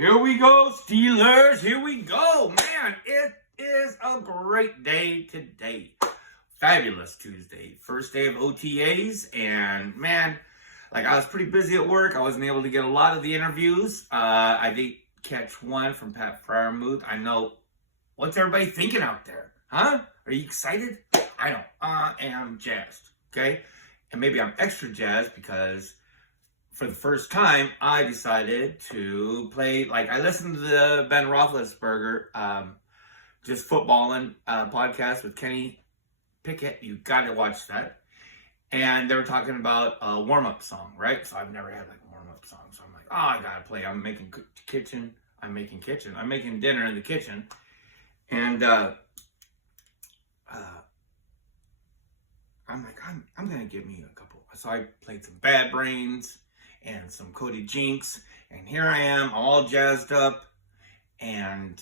Here we go, Steelers. Here we go. Man, it is a great day today. Fabulous Tuesday. First day of OTAs. And man, I was pretty busy at work. I wasn't able to get a lot of the interviews. I did catch one from Pat Fryermuth. I know. What's everybody thinking out there? Huh? Are you excited? I know. I am jazzed. Okay? And maybe I'm extra jazzed because for the first time, I decided to play, I listened to the Ben Roethlisberger, Just Footballin' podcast with Kenny Pickett. You got to watch that. And they were talking about a warm-up song, right? So I've never had, a warm-up song. So I'm like, I got to play. I'm making dinner in the kitchen. And I'm like, I'm going to give me a couple. So I played some Bad Brains and some Cody Jinks, and here I am, I'm all jazzed up, and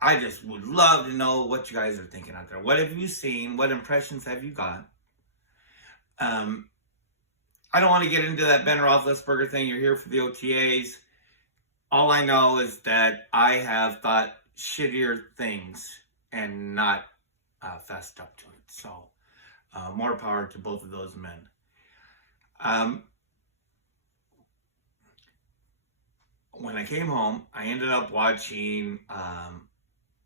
I just would love to know what you guys are thinking out there. What have you seen? What impressions have you got? I don't want to get into that Ben Roethlisberger thing. You're here for the OTAs. All I know is that I have thought shittier things and not fessed up to it. So, more power to both of those men. When I came home, I ended up watching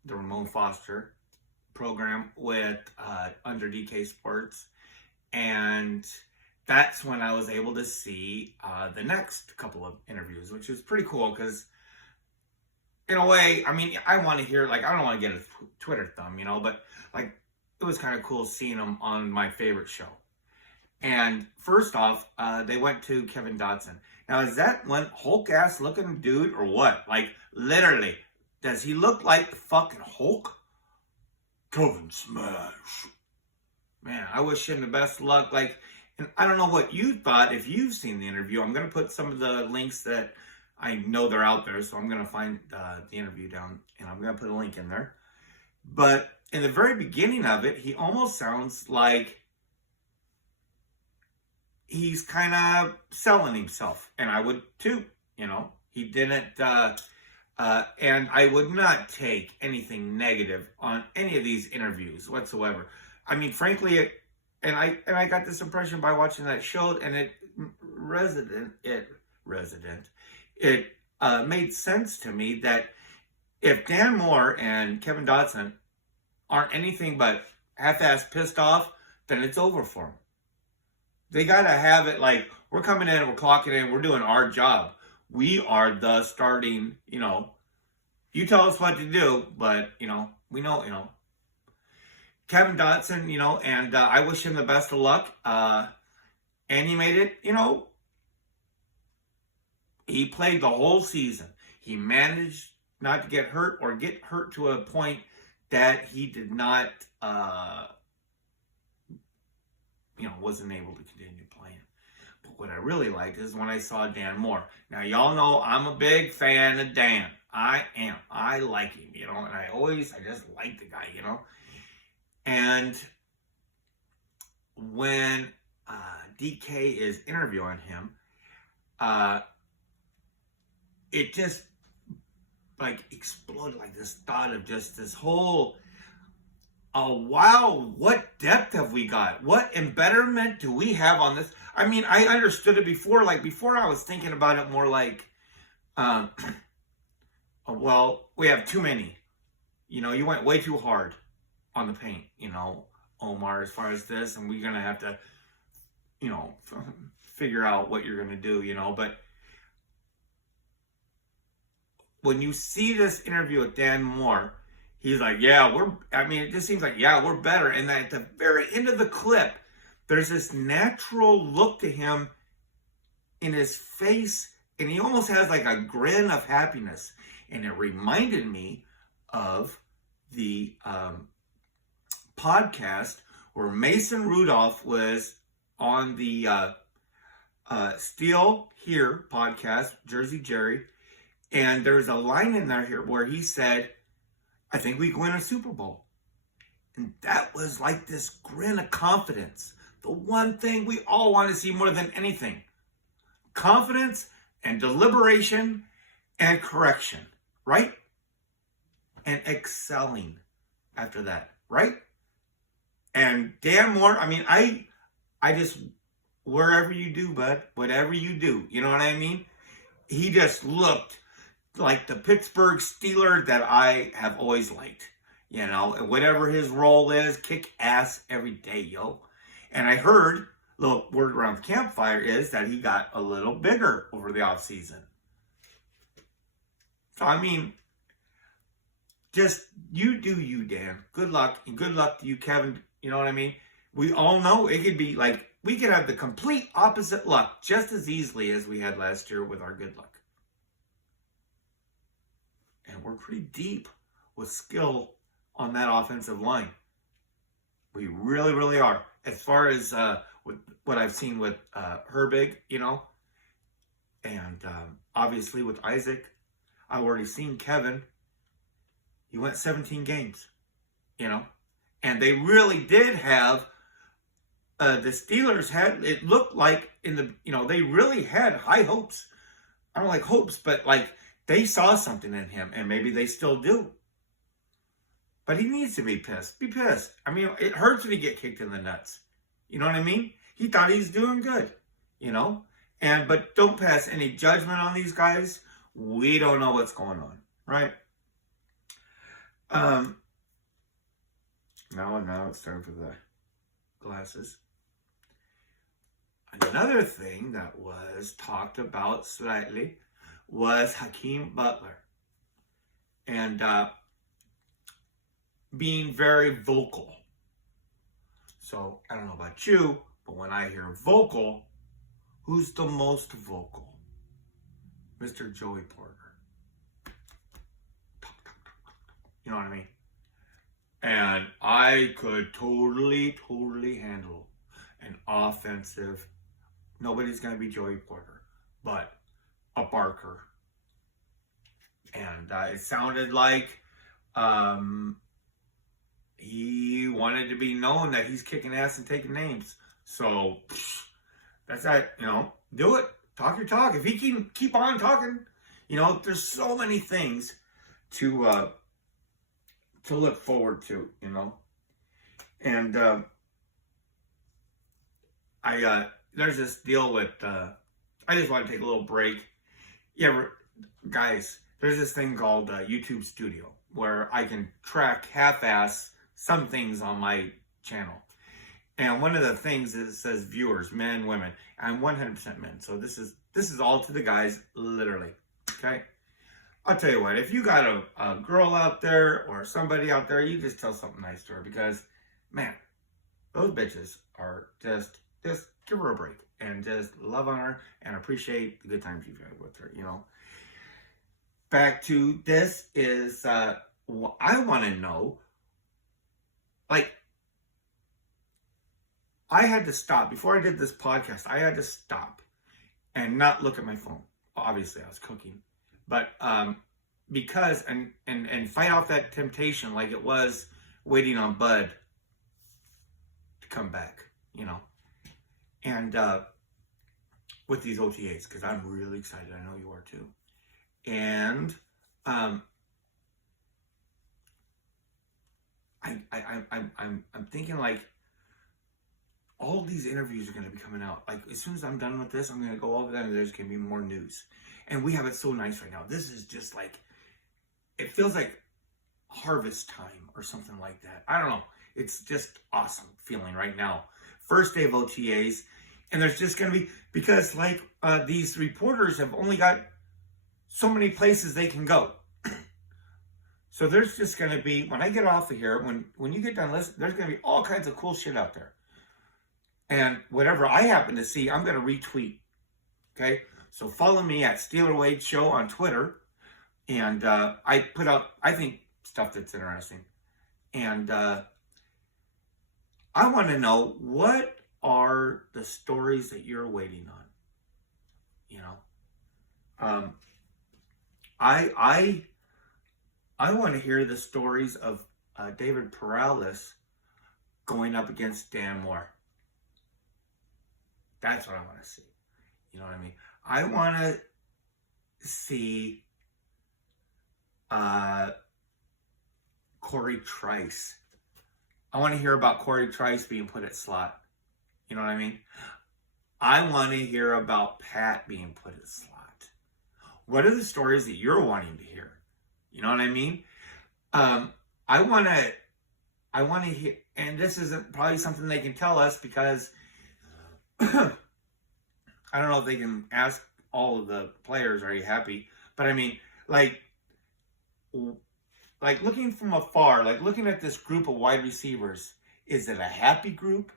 the Ramon Foster program with Under DK Sports, and that's when I was able to see the next couple of interviews, which was pretty cool because, in a way, I want to hear, I don't want to get a Twitter thumb, but it was kind of cool seeing them on my favorite show. And first off, they went to Kevin Dotson. Now, is that one Hulk-ass looking dude or what? Literally, does he look like the fucking Hulk? Kevin Smash. Man, I wish him the best of luck. And I don't know what you thought if you've seen the interview. I'm going to put some of the links that I know they're out there. So I'm going to find the interview down, and I'm going to put a link in there. But in the very beginning of it, he almost sounds like he's kind of selling himself, and I would too, he didn't, and I would not take anything negative on any of these interviews whatsoever. Frankly, I got this impression by watching that show, and it made sense to me that if Dan Moore and Kevin Dotson aren't anything but half-ass pissed off, then it's over for them. They got to have it we're coming in, we're clocking in, we're doing our job. We are the starting, you tell us what to do, but, we know, Kevin Dotson, and I wish him the best of luck. And he made it, he played the whole season. He managed not to get hurt or get hurt to a point that he did not, wasn't able to continue playing. But what I really liked is when I saw Dan Moore. Now, y'all know I'm a big fan of Dan. I am. I like him, and I just like the guy, And when DK is interviewing him, it just, exploded this thought of just this whole, oh, wow, what depth have we got? What embetterment do we have on this? I understood it before. Before I was thinking about it more well, we have too many. You went way too hard on the paint, Omar, as far as this, and we're going to have to, figure out what you're going to do, But when you see this interview with Dan Moore, he's like, it just seems like, we're better. And at the very end of the clip, there's this natural look to him in his face, and he almost has a grin of happiness. And it reminded me of the podcast where Mason Rudolph was on the Steel Here podcast, Jersey Jerry. And there's a line in there here where he said, I think we can win a Super Bowl. And that was this grin of confidence. The one thing we all want to see more than anything. Confidence and deliberation and correction, right? And excelling after that, right? And Dan Moore, I mean, I just, wherever you do, bud, whatever you do, you know what I mean? He just looked like the Pittsburgh Steelers that I have always liked. You know, whatever his role is, kick ass every day, yo. And I heard, little word around the campfire is that he got a little bigger over the offseason. So, I mean, just you do you, Dan. Good luck. And good luck to you, Kevin. You know what I mean? We all know it could be like, we could have the complete opposite luck just as easily as we had last year with our good luck. And we're pretty deep with skill on that offensive line. We really, really are. As far as with what I've seen with Herbig, you know, and obviously with Isaac, I've already seen Kevin. He went 17 games, you know, and they really did have, the Steelers had, it looked like in the, you know, they really had high hopes. I don't like hopes, but like they saw something in him, and maybe they still do. But he needs to be pissed. Be pissed. I mean, it hurts when you get kicked in the nuts. You know what I mean? He thought he was doing good, you know? But don't pass any judgment on these guys. We don't know what's going on, right? Now it's time for the glasses. Another thing that was talked about slightly was Hakeem Butler. And being very vocal. So, I don't know about you, but when I hear vocal, who's the most vocal? Mr. Joey Porter. You know what I mean? And I could totally handle an offensive, nobody's going to be Joey Porter, but a Barker. And it sounded like he wanted to be known that he's kicking ass and taking names. So that's that, you know, do it. Talk your talk. If he can keep on talking, you know, there's so many things to look forward to, you know. And there's this deal with, I just want to take a little break. Yeah, guys, there's this thing called YouTube Studio where I can track half-ass some things on my channel. And one of the things is it says viewers, men, women. I'm 100% men. So this is all to the guys, literally. Okay? I'll tell you what, if you got a girl out there or somebody out there, you just tell something nice to her because, man, those bitches are just give her a break and just love on her and appreciate the good times you've had with her, you know. Back to this is, I want to know, like, I had to stop. Before I did this podcast, I had to stop and not look at my phone. Obviously, I was cooking. But because, and fight off that temptation like it was waiting on Bud to come back, you know. And with these OTAs, because I'm really excited. I know you are too. And I'm thinking like all of these interviews are going to be coming out. Like as soon as I'm done with this, I'm going to go over there and there's going to be more news. And we have it so nice right now. This is just like, it feels like harvest time or something like that. I don't know. It's just awesome feeling right now. First day of OTAs. And there's just going to be, because like these reporters have only got so many places they can go. So there's just going to be, when I get off of here, when you get done listening, there's going to be all kinds of cool shit out there. And whatever I happen to see, I'm going to retweet. Okay? So follow me at Steeler Wade Show on Twitter. And I put out, I think, stuff that's interesting. And I want to know, what are the stories that you're waiting on? You know? I want to hear the stories of David Perales going up against Dan Moore. That's what I want to see. You know what I mean? I want to see Corey Trice. I want to hear about Corey Trice being put at slot. You know what I mean? I want to hear about Pat being put at slot. What are the stories that you're wanting to hear? You know what I mean? I want to hear, and this isn't probably something they can tell us because I don't know if they can ask all of the players, are you happy? But I mean, like looking from afar, like looking at this group of wide receivers, is it a happy group?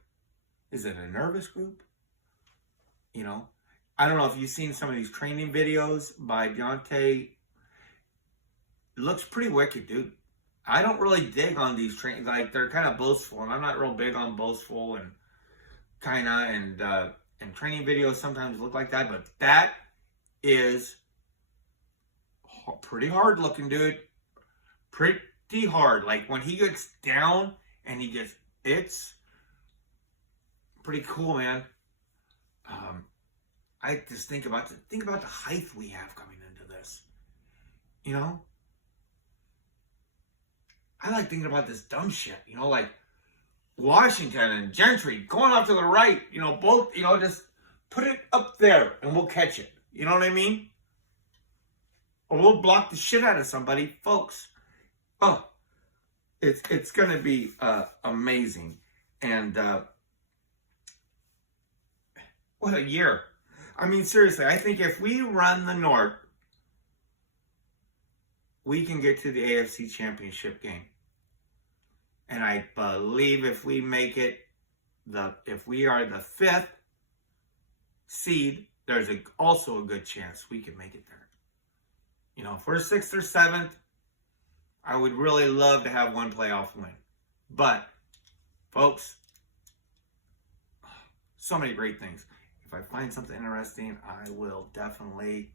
Is it a nervous group? You know, I don't know if you've seen some of these training videos by Deontay. It looks pretty wicked, dude. I don't really dig on these trains. Like, they're kind of boastful, and I'm not real big on boastful and and training videos sometimes look like that, but that is pretty hard looking, dude. Pretty hard. Like, when he gets down and it's pretty cool, man. I just think about the height we have coming into this. You know? I like thinking about this dumb shit. You know, like Washington and Gentry going off to the right. You know, both, just put it up there and we'll catch it. You know what I mean? Or we'll block the shit out of somebody. Folks, it's going to be amazing. And what a year. I mean, seriously, I think if we run the North, we can get to the AFC Championship game. And I believe if we make it, if we are the 5th seed, there's also a good chance we can make it there. You know, if we're 6th or 7th, I would really love to have one playoff win. But, folks, so many great things. If I find something interesting, I will definitely.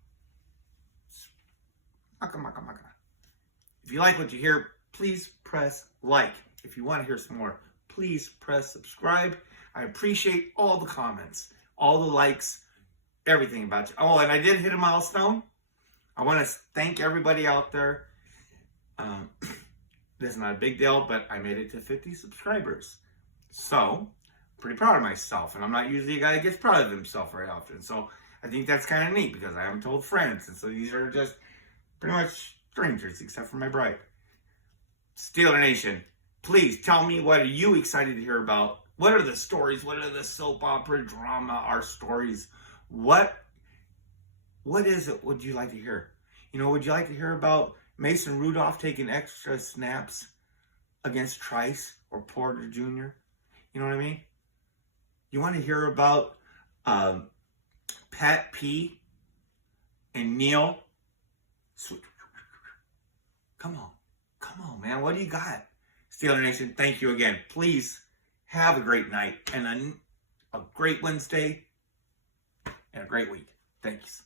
If you like what you hear, please press like. If you want to hear some more, please press subscribe. I appreciate all the comments, all the likes, everything about you. Oh, and I did hit a milestone. I want to thank everybody out there. This is not a big deal, but I made it to 50 subscribers. So, pretty proud of myself, and I'm not usually a guy that gets proud of himself very often, so I think that's kind of neat because I haven't told friends, and so these are just pretty much strangers except for my bride. Steeler Nation, please tell me, what are you excited to hear about? What are the stories? What are the soap opera drama, our stories? What is it would you like to hear? Would you like to hear about Mason Rudolph taking extra snaps against Trice or Porter Jr.? You know what I mean? You want to hear about Pat P and Neil? Come on, man. What do you got? Steeler Nation, thank you again. Please have a great night and a great Wednesday and a great week. Thanks.